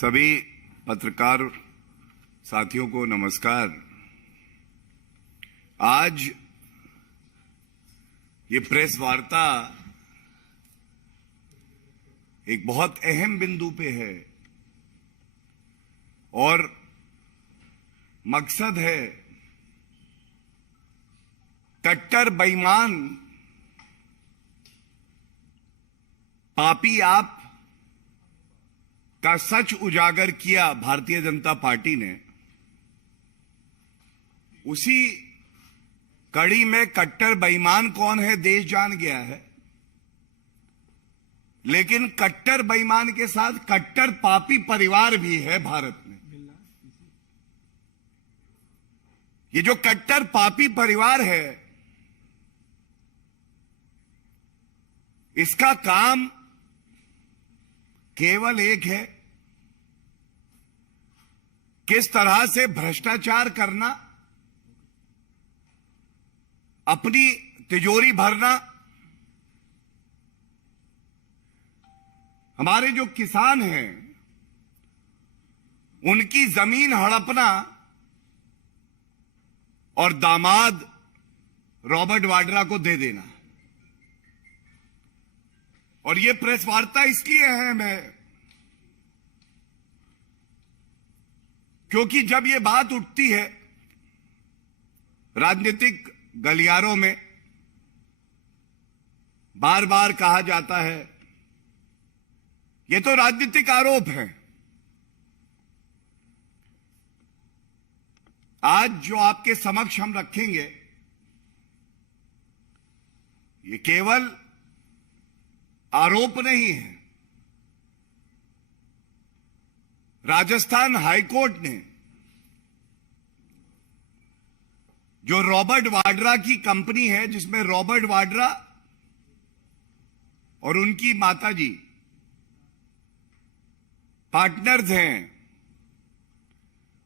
सभी पत्रकार साथियों को नमस्कार। आज ये प्रेस वार्ता एक बहुत अहम बिंदु पे है और मकसद है कट्टर बेईमान पापी आप का सच उजागर किया भारतीय जनता पार्टी ने। उसी कड़ी में कट्टर बेईमान कौन है देश जान गया है, लेकिन कट्टर बेईमान के साथ कट्टर पापी परिवार भी है भारत में। ये जो कट्टर पापी परिवार है, इसका काम केवल एक है, किस तरह से भ्रष्टाचार करना, अपनी तिजोरी भरना, हमारे जो किसान हैं उनकी जमीन हड़पना और दामाद रॉबर्ट वाड्रा को दे देना। और ये प्रेस वार्ता इसलिए अहम है क्योंकि जब ये बात उठती है राजनीतिक गलियारों में, बार बार कहा जाता है ये तो राजनीतिक आरोप है। आज जो आपके समक्ष हम रखेंगे ये केवल आरोप नहीं है। राजस्थान हाईकोर्ट ने जो रॉबर्ट वाड्रा की कंपनी है, जिसमें रॉबर्ट वाड्रा और उनकी माताजी पार्टनर्स हैं,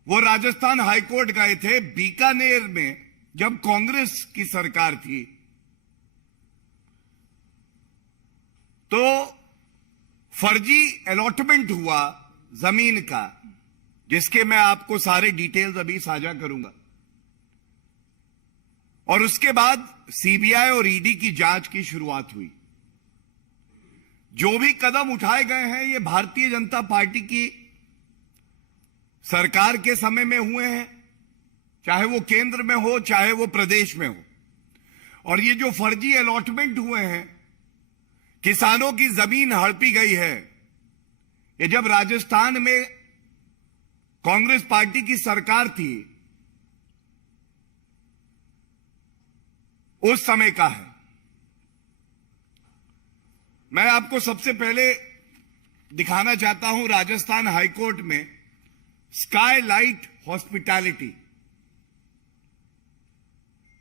वो राजस्थान हाईकोर्ट गए थे बीकानेर में जब कांग्रेस की सरकार थी। तो फर्जी अलॉटमेंट हुआ जमीन का, जिसके मैं आपको सारे डिटेल्स अभी साझा करूंगा। और उसके बाद सीबीआई और ईडी की जांच की शुरुआत हुई। जो भी कदम उठाए गए हैं ये भारतीय जनता पार्टी की सरकार के समय में हुए हैं, चाहे वो केंद्र में हो चाहे वो प्रदेश में हो। और ये जो फर्जी अलॉटमेंट हुए हैं, किसानों की जमीन हड़पी गई है, ये जब राजस्थान में कांग्रेस पार्टी की सरकार थी उस समय का है। मैं आपको सबसे पहले दिखाना चाहता हूं राजस्थान हाईकोर्ट में स्काईलाइट हॉस्पिटैलिटी।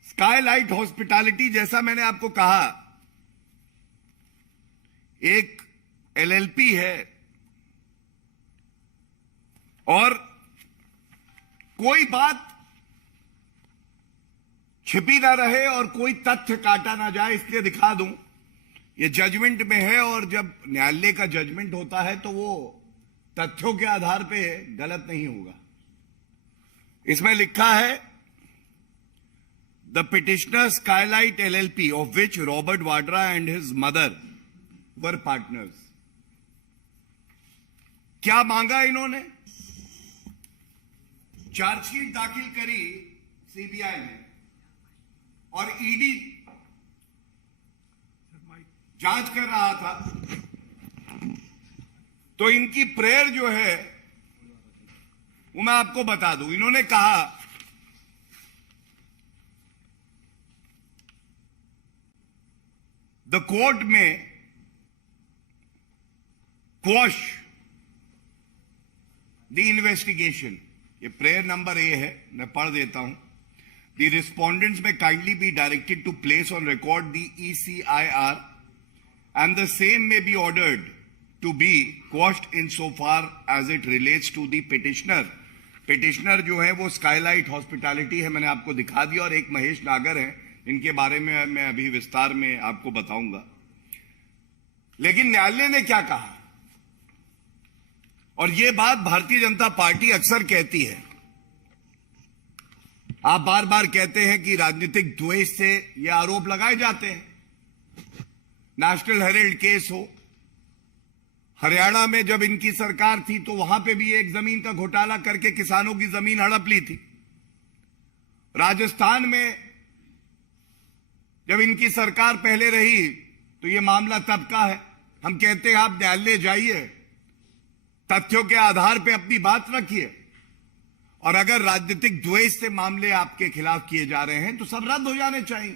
स्काईलाइट हॉस्पिटैलिटी, जैसा मैंने आपको कहा, एक एलएलपी है और कोई बात छिपी ना रहे और कोई तथ्य काटा ना जाए, इसलिए दिखा दूं। ये जजमेंट में है और जब न्यायालय का जजमेंट होता है तो वो तथ्यों के आधार पे गलत नहीं होगा। इसमें लिखा है the petitioner Skylight LLP of which Robert Vadra and his mother were partners. क्या मांगा इन्होंने? चार्जशीट दाखिल करी सीबीआई ने और ईडी जांच कर रहा था। तो इनकी प्रेयर जो है वो मैं आपको बता दूं। इन्होंने कहा the court may quash the investigation. ये प्रेयर नंबर ए है, मैं पढ़ देता हूं। The respondents may kindly be directed to place on record the ECIR and the same may be ordered to be quashed in so far as it relates to the petitioner. petitioner जो है वो Skylight hospitality है, मैंने आपको दिखा दिया। और एक महेश नागर है, इनके बारे में मैं अभी विस्तार में आपको बताऊंगा। लेकिन न्यायालय ने क्या कहा? और ये बात भारतीय जनता पार्टी अक्सर कहती है। आप बार बार कहते हैं कि राजनीतिक द्वेष से ये आरोप लगाए जाते हैं। नेशनल हेराल्ड केस हो, हरियाणा में जब इनकी सरकार थी तो वहां पे भी एक जमीन का घोटाला करके किसानों की जमीन हड़प ली थी। राजस्थान में जब इनकी सरकार पहले रही तो ये मामला तब का है। हम कहते हैं आप न्यायालय जाइए, तथ्यों के आधार पे अपनी बात रखिए, और अगर राजनीतिक द्वेष से मामले आपके खिलाफ किए जा रहे हैं तो सब रद्द हो जाने चाहिए।